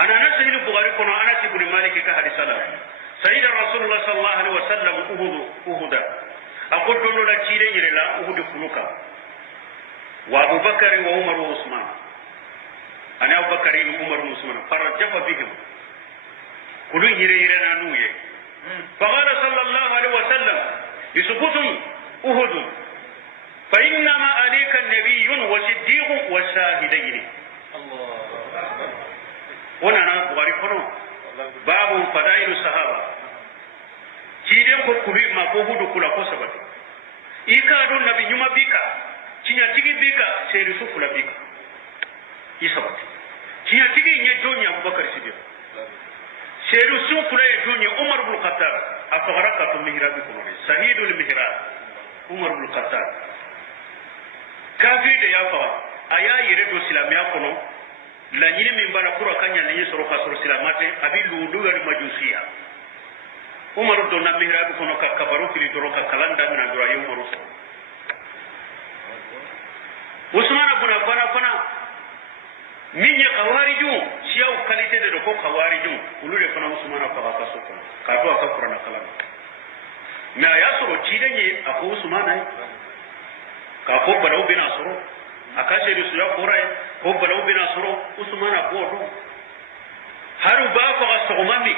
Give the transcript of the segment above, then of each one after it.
ana nasihil bukhari kono anas ibn malik ka hadisala sayyid rasulullah sallallahu alaihi wasallam uhuda aqul dulu la cire yire la uhud funuka wa abubakar wa umar wa usman ana abubakar wa umar wa usman farajafa bihim kullu yire na nuye faqala sallallahu alaihi wasallam yusbutum uhud fa inna ma alayka an-nabiyyun wa siddiqun wa shahidayn Allah wana na bukhari kono babu fadailu sahaba ciden ko kuri ma ko hudu kula ko sabati ika don nabi nyuma bika cinya tigi bika seri su kula bika isabati cinya tigi nye jonya abubakar siddiq seri su kula ye jonya umar ibn khattab afagaraka to mihrab kono sahidul mihrab umar ibn khattab kafi da yafa aya yire do silamiya kono la nyini min bana kura kanya ni soro kasoro silamate abi ludu ya majusiya umar do na mihrab kono ka kabaru fili doro ka kalanda mina doro ayu umar usman ibn affan fana minye kawariju siya kalite de ko kawariju ulude fana usman fa ka soko ka to ka qur'ana kalam na ya soro cidenye ako usman ai ka ko balaw bin asoro akashe da su ya korai ko balaw bin asoro usman abodo haru ba fa sogomami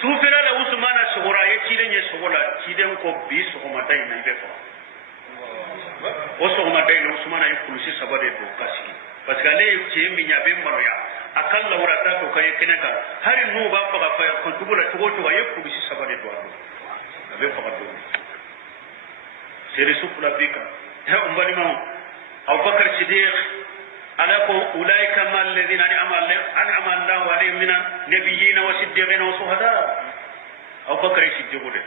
su fera la usman sogora ye cidenye sogola ciden ko bi sogomata ina be fa o sogomata ina usman ay kulusi sabade do kasi parce que le ci mi nya be maroya akalla wurata to kay keneka hari no ba fa fa ko tubula to to ay kulusi sabade do abe fa do sere su kula bika ha umbali ma abubakar siddiq ala ko ulaika ma alladhina an'ama Allahu alayhim min nabiyyin wa siddiqin wa shuhada abubakar siddiq de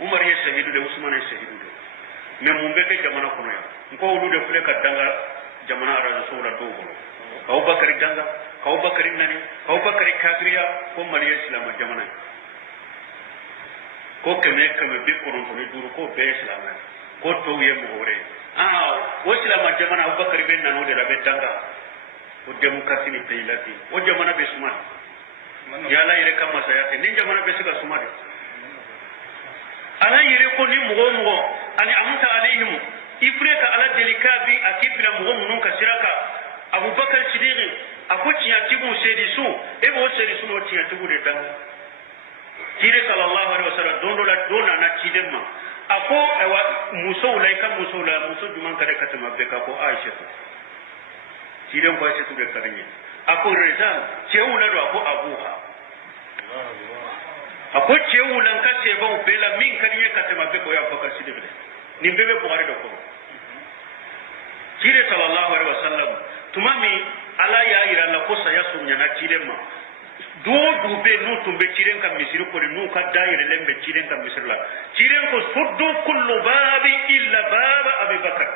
umar ye shahidu de usman ye shahidu de me mumbe ke jamana kono ya ko wudu de fule ka danga jamana rasulullah do ko abubakar danga abubakar nani abubakar kafiriya ko maliya islam jamana ko keme bi kono to ni duru ko be islam ko to ye mo hore wasila ma jamana abubakar ben nanu de la bedanga o demokrasi ni peilati o jamana be suma ya la ire kama sayati ni jamana be sika suma de ala ire ko ni mugo ani amta alaihim ifreka ala delikabi akibla mugo munun kasiraka abubakar siddiq akotiya tibu sedisu ebo sedisu no tiya tibu de dan tire sallallahu alaihi wasallam dona na tidemma ako ewa muso ulaika muso la muso juman kada katama be ka ko aisha tiren ko aisha de kadanye ako rezan ceula do ako abuha ako ceulan ka se ba bela min kadanye katama be ko ya bakar sidde ni bebe buhari do ko tire sallallahu alaihi wasallam tumami ala ya ira la ko saya sunya na tirema do be no tumbe ciren kam misiri ko no ka daire lembe ciren kam misir la ciren ko suddu kullu babi illa baba abubakar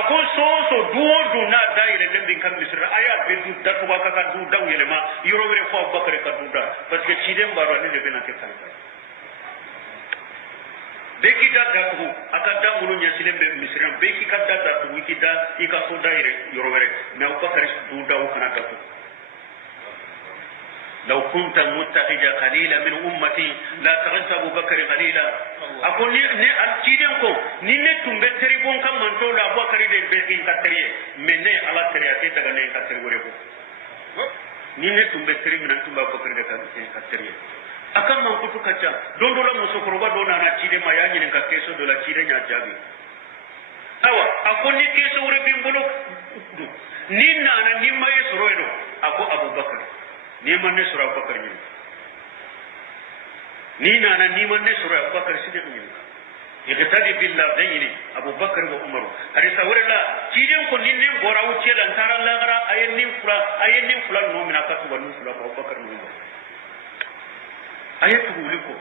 ako so do na daire lembe kam misir aya be du datu wa ka du daw yelema yoro were fo abubakar ka du da parce que ciren baro ne be na ke kan be ki da datu aka da munu nya silembe misir be ki ka da datu ki da ika so daire yoro were me abubakar du daw kana datu لو كنت متخذا قليلا من امتي لا تغنت ابو بكر قليلا اقول ني الكيدنكو ني نتوم بتري بون كم من تو ابو بكر دي بين كاتري من على ترياتي دغ ني كاتري وريبو ني نتوم بتري من تو ابو بكر دي كاتري akan man kutu kacha dondo la musokoro ba dona na cide ma yanyi ne ka keso do la cide nya jabi awa akon ni keso wure bimbulu ni nana ni maye soroedo ako abubakar ni man ne sura bakar ni nana ni man ne sura bakar siddiq ni igtadi billah dayni abu bakar wa umar hari sawrela ciden ko ninne bora wuce lan taran la gara ayen fula no mina ka tuba nu fula abu bakar no umar ayatu liko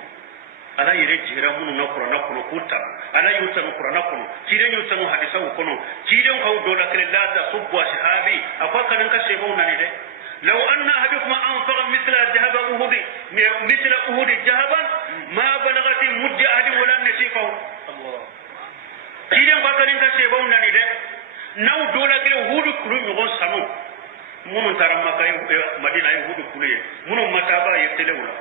ala yire jira munu na qur'ana kono kuta ala yuta no qur'ana kono ciden yuta no hadisa kono ciden ko do la kala la ta subbu shahabi afaka nan ka shebo na ne de لو أن أحدكم أنفق مثل ذهب أهود ذهبا ما بلغت مد أحد ولا نصيفه الله كيرم بكرين كسبوا نني ده نو دولا كده أهود كلهم يقول سامو من ترى ما كاي مدينة أهود kuluye munu mataba yetele wala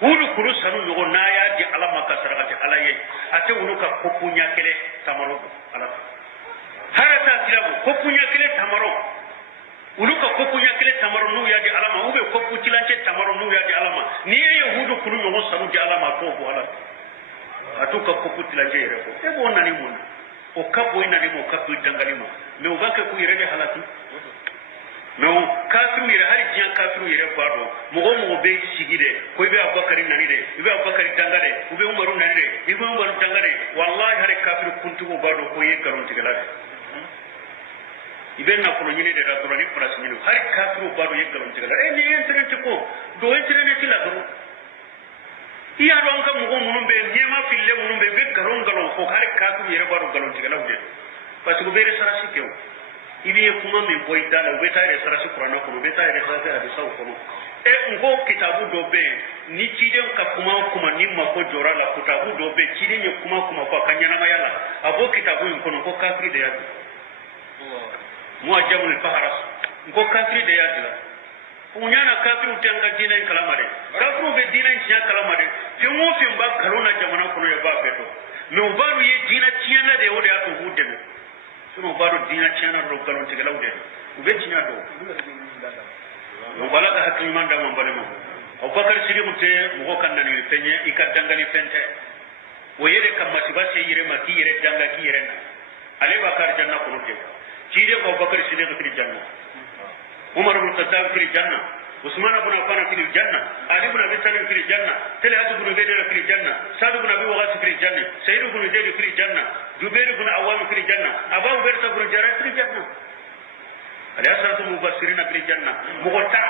hudu kulu sanu yogo na ya di ala maka sarakati ala ye ate wulu ka kopunya kele tamaro ala harata tilabu kopunya kele tamaro wulu ka kopunya kele tamaro nu ya di alama ube kopu tilanche tamaro nu ya di alama ni ye hudu kulu yogo sanu di alama to bo ala atuka kopu tilanche yere ko e bo nani mun o kabo ina ni mo kabo dangalima me o baka ku yere de halati me o kafiru yere hari jiyan kafiru yere bado mo be sigide ko be abakari nani de be abakari dangale ube umaru nani de ibe umaru dangale wallahi hari kafiru kuntu ko bado ko ye garon tigala ibe na ko nyine de da to ni pras nyine hari kafiru bado ye garon tigala e ni entre ko do entre ne tila do iya don ka mo munun be nyema fille munun be garon galon ko hari kafiru yere bado galon tigala ude parce que be sarasi kew ibi kuma me boy dala be tare sarasi qur'ana ko be tare sarasi hadisa ko e ngo kitabu do be ni ciden ka kuma ni ma ko jora la kitabu do be ciden ye kuma ko kanya na mayala abo kitabu in kono ko kafiri de yadi muajamul faharas ngo kafiri de yadi la unyana kafiru tanga dina in kalamare kafiru be dina in nya kalamare fi mo fi ba kalona jamana kono ya ba beto me ubaru ye dina tiana de wode ato hudde suno baro dina tiana do galon tigala ude ube tinya do no bala ka hakki manda mo balema o bakar siri mute mo kan nani penye ikadangali fente o yere kam masiba se yere ma ki yere danga ki yere na ale bakar janna ko de cire ko bakar siri ko janna umar ibn khattab fi janna usman ibn affan fi janna ali ibn abi talib fi janna talhat ibn ubaydillah fi janna sa'd ibn abi waqas fi janna sayyid ibn zaid fi janna jubair ibn awwam fi janna abu bakr ibn jarrah fi janna ala asratu mufassirin fi janna mugota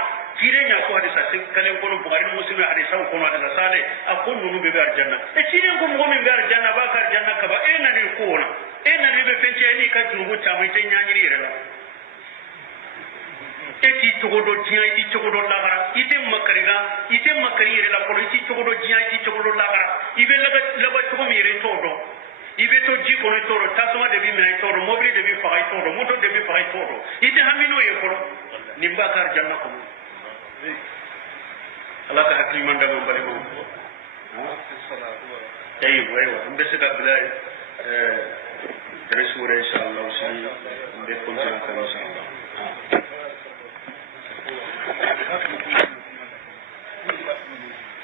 cire nya ko hadisa kalen ko bukhari muslim hadisa ko no hadisa sale akon nunu be bar janna e cire ko mo min bar janna ba kar janna ka ba e na ni ko na e na ni be fenche ni ka junugo tamai te nya ni re la eti togodo jiya iti togodo lagara ite makari yere la polo iti togodo jiya iti togodo lagara ibe laga togo mi yere todo ibe to ji kono todo tasuma de bi me todo mobile de bi faay todo moto de bi faay todo ite hamino ye polo nimba kar janna ko Allah ka hakli manda mo bale mo tayyib waywa mbe se ka bilay resure inshallah usi mbe kontan kan inshallah